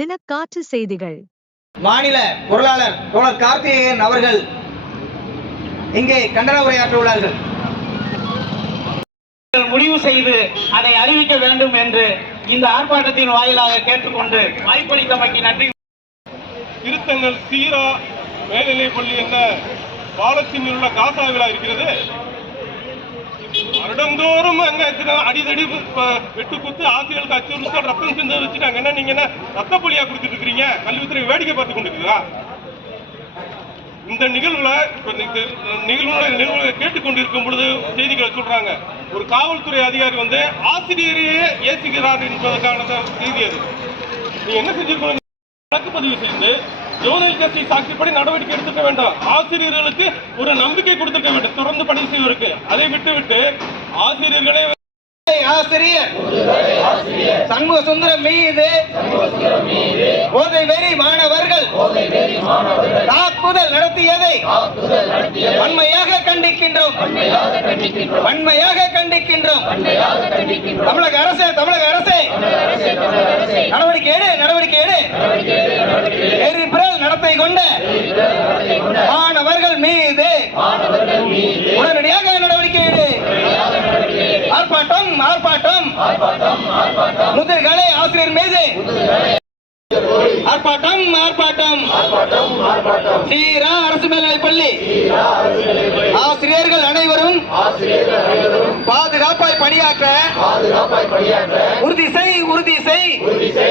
தினக்காற்று செய்திகள். மாநில பொருளாளர் தோழர் கார்த்திகேயன் அவர்கள் இங்கே கண்டன உரையாற்ற உள்ளார்கள் முடிவு செய்து அதை அறிவிக்க வேண்டும் என்று இந்த ஆர்ப்பாட்டத்தின் வாயிலாக கேட்டுக்கொண்டு வாய்ப்பளித்தமைக்கு நன்றி. திருத்தங்கள் சீரா மேல்நிலைப் பள்ளி என்ற பாலத்தின் உள்ள காசா விழா இருக்கிறது? வருடந்தோறும் அங்கே அடிதடி வெட்டு குத்து ஆசிரியர்களுக்கு அச்சுறுத்தல் ரத்தம் சிந்த வச்சுட்டாங்க. என்ன நீங்க என்ன ரத்த பொலியா கொடுத்துட்டு இருக்கிறீங்க? கல்வித்துறை வேடிக்கை பார்த்து கொண்டிருக்கிறா இந்த நிகழ்வுல இப்ப நிகழ்வுல நிகழ்வுகளை கேட்டுக்கொண்டிருக்கும் பொழுது செய்திகளை சொல்றாங்க. ஒரு காவல்துறை அதிகாரி வந்து ஆசிரியரையே ஏசுகிறார் என்பதற்கான செய்தி அது. நீ என்ன செஞ்சிருக்கணும்? வழக்கு பதிவு செய்து ஜோனல் கட்சி சாட்சிப்படி நடவடிக்கை எடுத்துக்க வேண்டாம். ஆசிரியர்களுக்கு ஒரு நம்பிக்கை கொடுத்துக்க வேண்டும். தொடர்ந்து பணி செய்வதற்கு. அதை விட்டுவிட்டு ஆசிரியர்களே ஆசிரியர். சண்முக சுந்தரம் மீது போதை வெறி மாணவர்கள் தாக்குதல் நடத்தியதை வன்மையாக கண்டிக்கின்றோம். வன்மையாக கண்டிக்கின்றோம். தமிழக அரசு தமிழக அரசே. நடவடிக்கை எடு நடவடிக்கை எடு. எரிபிரல் நடத்தை கொண்ட மாணவர்கள் மீது உடனடியாக நடவடிக்கை எடு ஆர்ப்பாட்டம் ஆர்ப்பாட்டம். முதிர்களை ஆசிரியர் மீது. ஆர்ப்பாட்டம் ஆர்ப்பாட்டம். சீரா அரசு மேல்நிலைப் பள்ளி. ஆசிரியர்கள் அனைவரும் பாதுகாப்பாய் பணியாற்ற. உறுதி செய் உறுதி செய் உறுதி செய்.